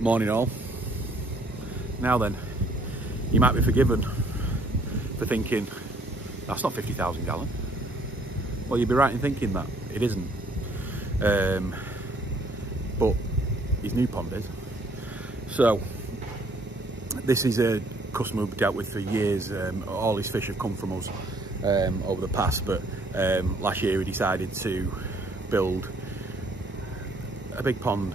Morning all. Now then, you might be forgiven for thinking, that's not 50,000 gallon. Well, you'd be right in thinking that. It isn't. But his new pond is. So, this is a customer we've dealt with for years. All his fish have come from us over the past, but last year we decided to build a big pond.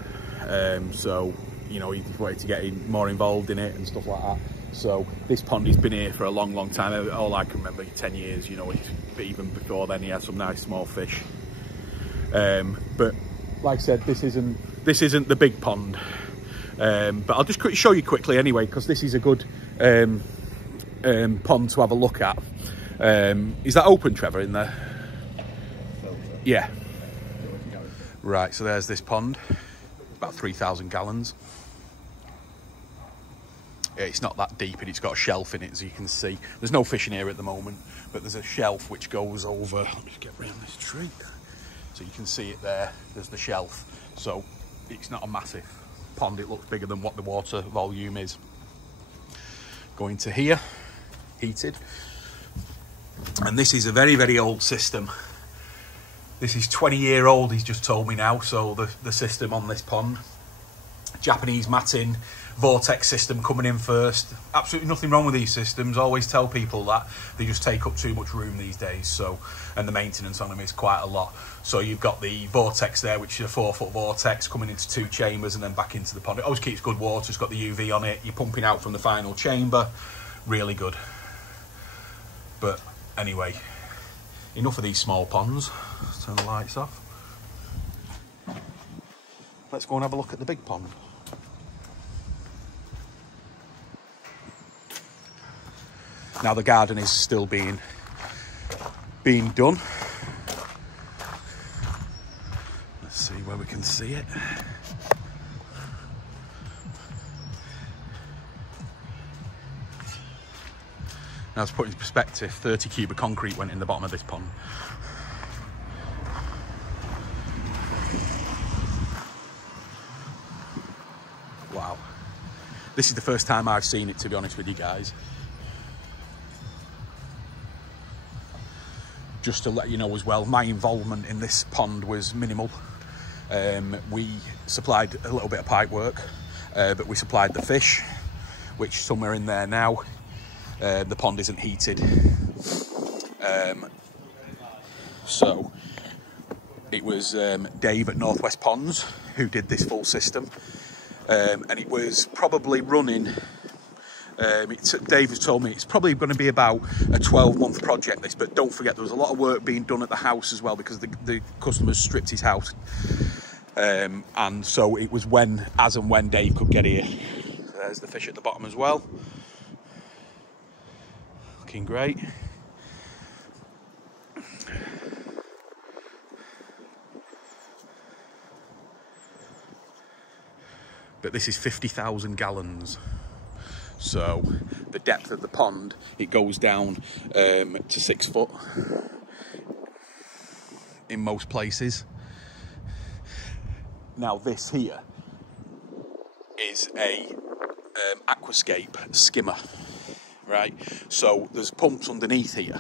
So, you know, he wanted to get more involved in it and stuff like that. So this pond, he's been here for a long, long time. All I can remember, 10 years, you know, even before then he had some nice small fish. But like I said, this isn't the big pond. But I'll just show you quickly anyway, because this is a good pond to have a look at. Is that open, Trevor, in there? Yeah. Right, so there's this pond, about 3,000 gallons. It's not that deep and it's got a shelf in it, as you can see. There's no fish in here at the moment, but there's a shelf which goes over. Let me just get around this tree. So you can see it there, there's the shelf. So it's not a massive pond, it looks bigger than what the water volume is. Going to here, heated. And this is a very, very old system. This is 20-year-old, he's just told me now, so the system on this pond. Japanese matting, Vortex system coming in first. Absolutely nothing wrong with these systems. I always tell people that they just take up too much room these days, so, and the maintenance on them is quite a lot. So you've got the Vortex there, which is a 4-foot Vortex coming into 2 chambers and then back into the pond. It always keeps good water, it's got the UV on it, you're pumping out from the final chamber. Really good. But anyway, enough of these small ponds. Let's turn the lights off. Let's go and have a look at the big pond. Now the garden is still being done. Let's see where we can see it. Now to put it in perspective, 30 cube of concrete went in the bottom of this pond. Wow. This is the first time I've seen it, to be honest with you guys. Just to let you know as well, my involvement in this pond was minimal. We supplied a little bit of pipe work, but we supplied the fish, which some are in there now. The pond isn't heated. So it was Dave at Northwest Ponds who did this full system. And it was probably running, Dave has told me it's probably going to be about a 12-month project this, but don't forget there was a lot of work being done at the house as well, because the customers stripped his house. And so it was as and when Dave could get here. There's the fish at the bottom as well. Looking great. But this is 50,000 gallons. So the depth of the pond, it goes down to 6 foot in most places. Now this here is a Aquascape skimmer, right? So there's pumps underneath here,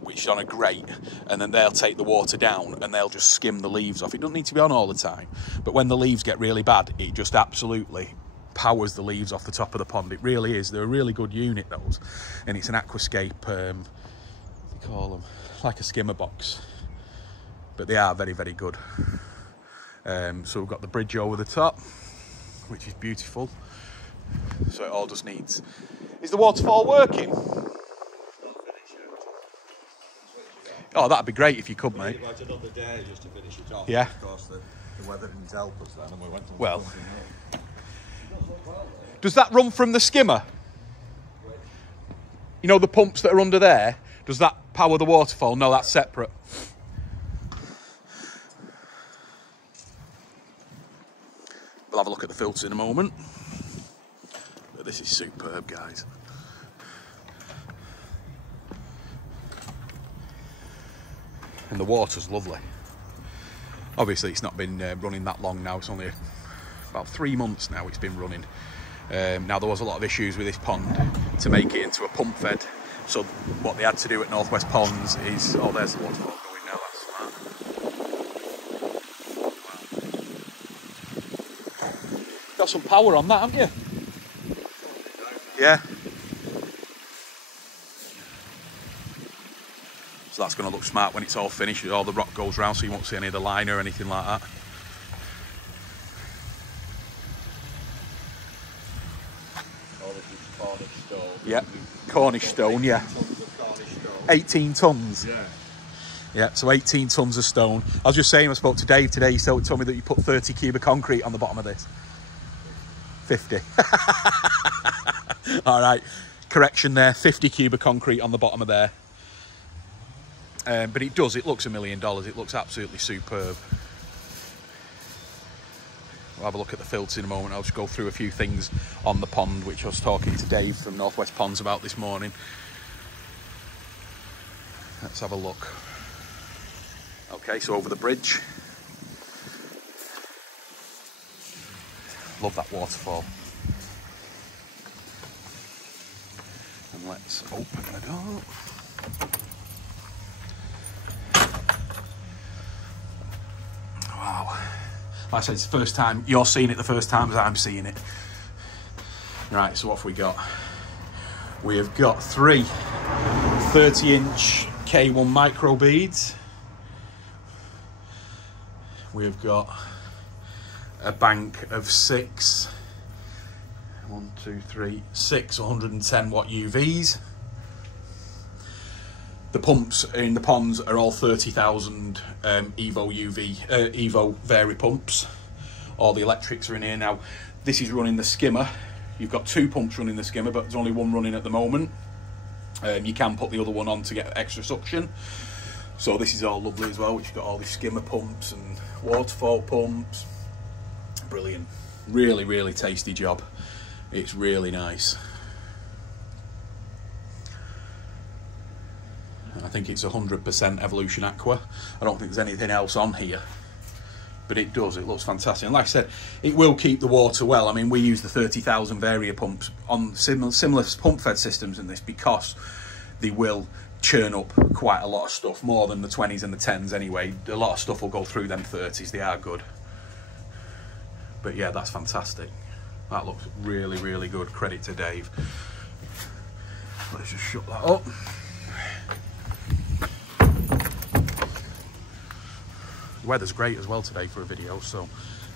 which are on a grate, and then they'll take the water down and they'll just skim the leaves off. It doesn't need to be on all the time, but when the leaves get really bad, it just absolutely powers the leaves off the top of the pond. It really is. They're a really good unit, those, and it's an Aquascape, they call them, like a skimmer box, but they are very, very good. So we've got the bridge over the top, which is beautiful. So it all just needs... Is the waterfall working? Oh, that'd be great if you could, mate. Like another day just to finish it off. Yeah. Of course, the weather didn't help us then, and we went to... Well, does that run from the skimmer? You know the pumps that are under there? Does that power the waterfall? No, that's separate. We'll have a look at the filters in a moment. But this is superb, guys. And the water's lovely. Obviously, it's not been running that long now. It's only about 3 months now it's been running. Now there was a lot of issues with this pond to make it into a pump fed. So what they had to do at Northwest Ponds is, oh, there's the waterfall going now, that's smart. Got some power on that, haven't you? Yeah. So that's going to look smart when it's all finished. All the rock goes round, so you won't see any of the liner or anything like that. Cornish stone. Yeah, Cornish stone, yeah. 18 tons. Yeah. Yeah, so 18 tons of stone. I was just saying, I spoke to Dave today, he told me that you put 30 cube of concrete on the bottom of this. 50. All right, correction there, 50 cube of concrete on the bottom of there. But it looks $1 million. It looks absolutely superb. We'll have a look at the filters in a moment. I'll just go through a few things on the pond, which I was talking to Dave from Northwest Ponds about this morning. Let's have a look. Okay, so over the bridge. Love that waterfall. And let's open the door. Wow. Like I said, it's the first time you're seeing it, the first time as I'm seeing it. Right, so what have we got? We have got 3 30-inch K1 micro beads. We have got a bank of 6 110 watt UVs. The pumps in the ponds are all 30,000 Evo Varipumps. All the electrics are in here now. This is running the skimmer. You've got 2 pumps running the skimmer, but there's only 1 running at the moment. You can put the other one on to get extra suction. So this is all lovely as well, which has got all these skimmer pumps and waterfall pumps. Brilliant. Really, really tasty job. It's really nice. I think it's 100% Evolution Aqua. I don't think there's anything else on here, but it does. It looks fantastic. And like I said, it will keep the water well. I mean, we use the 30,000 Varipumps on similar pump fed systems in this because they will churn up quite a lot of stuff, more than the 20s and the 10s anyway. A lot of stuff will go through them 30s. They are good. But yeah, that's fantastic. That looks really, really good. Credit to Dave. Let's just shut that up. The weather's great as well today for a video, so,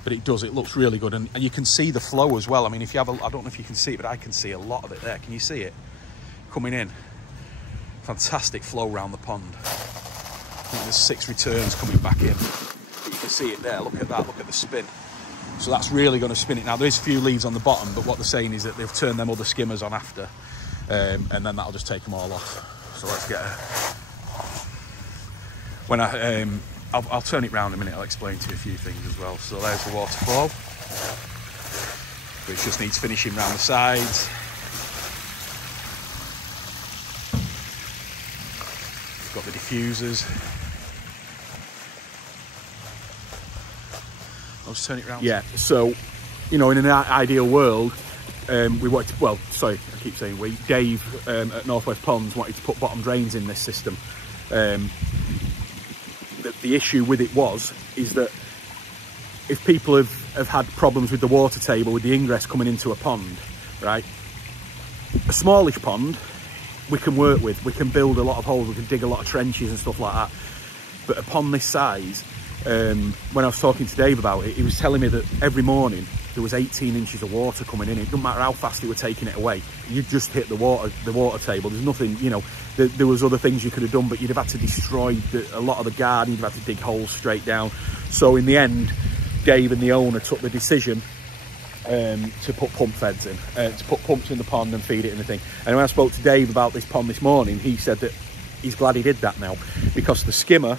but it looks really good, and you can see the flow as well. I mean, if you have I don't know if you can see it, but I can see a lot of it there. Can you see it coming in? Fantastic flow around the pond. I think there's 6 returns coming back in. But you can see it there. Look at that. Look at the spin. So that's really going to spin it. Now there is a few leaves on the bottom, but what they're saying is that they've turned them other skimmers on after, and then that'll just take them all off. So let's get I'll turn it round in a minute. I'll explain to you a few things as well. So there's the waterfall, which just needs finishing around the sides. We've got the diffusers. I'll just turn it round. Yeah, so, you know, in an ideal world, we wanted to, well, sorry, I keep saying we, Dave at Northwest Ponds wanted to put bottom drains in this system. The issue with it is that if people have had problems with the water table, with the ingress coming into a pond, right, a smallish pond we can work with. We can build a lot of holes, we can dig a lot of trenches and stuff like that. But a pond this size, when I was talking to Dave about it, he was telling me that every morning there was 18 inches of water coming in. It doesn't matter how fast they were taking it away, you just hit the water table. There's nothing, you know, there was other things you could have done, but you'd have had to destroy a lot of the garden, you'd have had to dig holes straight down. So in the end, Dave and the owner took the decision to put pump feds in, to put pumps in the pond and feed it in the thing. And when I spoke to Dave about this pond this morning, he said that he's glad he did that now, because the skimmer,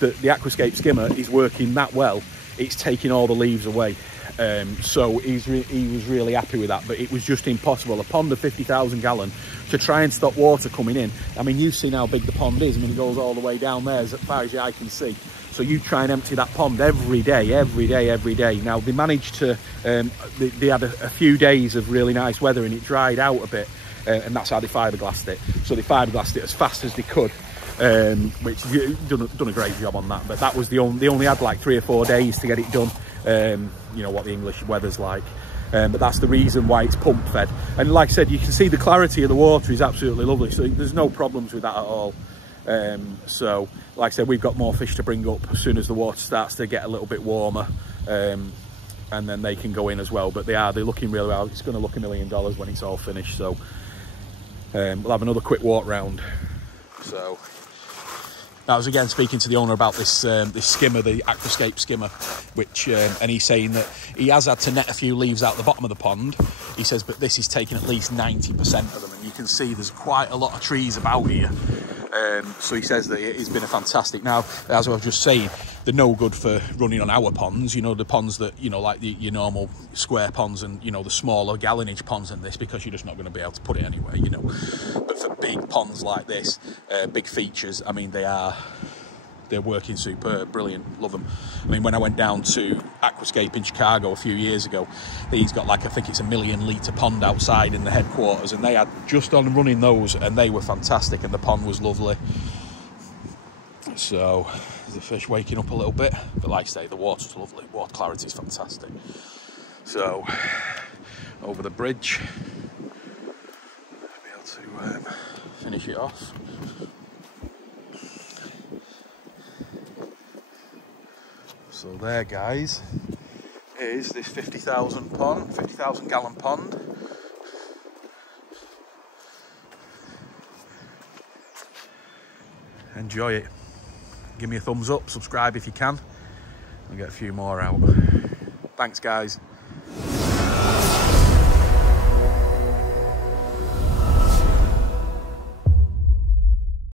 the Aquascape skimmer, is working that well. It's taking all the leaves away, So he was really happy with that, but it was just impossible. A pond of 50,000 gallon, to try and stop water coming in. I mean, you've seen how big the pond is. I mean, it goes all the way down there as far as your eye can see. So you try and empty that pond every day. Now, they managed to, they had a few days of really nice weather and it dried out a bit, and that's how they fiberglassed it. So they fiberglassed it as fast as they could, which done a great job on that. But that was they only had like 3 or 4 days to get it done. You know what the English weather's like. But that's the reason why it's pump fed. And like I said, you can see the clarity of the water is absolutely lovely. So there's no problems with that at all. So like I said, we've got more fish to bring up as soon as the water starts to get a little bit warmer. And then they can go in as well. But they're looking really well. It's going to look $1 million when it's all finished. So we'll have another quick walk round. So I was again speaking to the owner about this this skimmer, the Aquascape skimmer, which and he's saying that he has had to net a few leaves out the bottom of the pond. He says, but this is taking at least 90% of them, and you can see there's quite a lot of trees about here. So he says that it's been a fantastic. Now, as I was just saying, they're no good for running on our ponds, you know, the ponds that, you know, like your normal square ponds and, you know, the smaller gallonage ponds and this, because you're just not going to be able to put it anywhere, you know. But for big ponds like this, big features, I mean, they're working superb, brilliant, love them. I mean, when I went down to Aquascape in Chicago a few years ago, he's got like, I think it's a 1 million litre pond outside in the headquarters, and they had just on running those, and they were fantastic, and the pond was lovely. So the fish waking up a little bit, but like I say, the water's lovely, water clarity is fantastic. So over the bridge, I'll be able to finish it off. So there, guys, is this 50,000 gallon pond. Enjoy it. Give me a thumbs up, subscribe if you can, and get a few more out. Thanks, guys.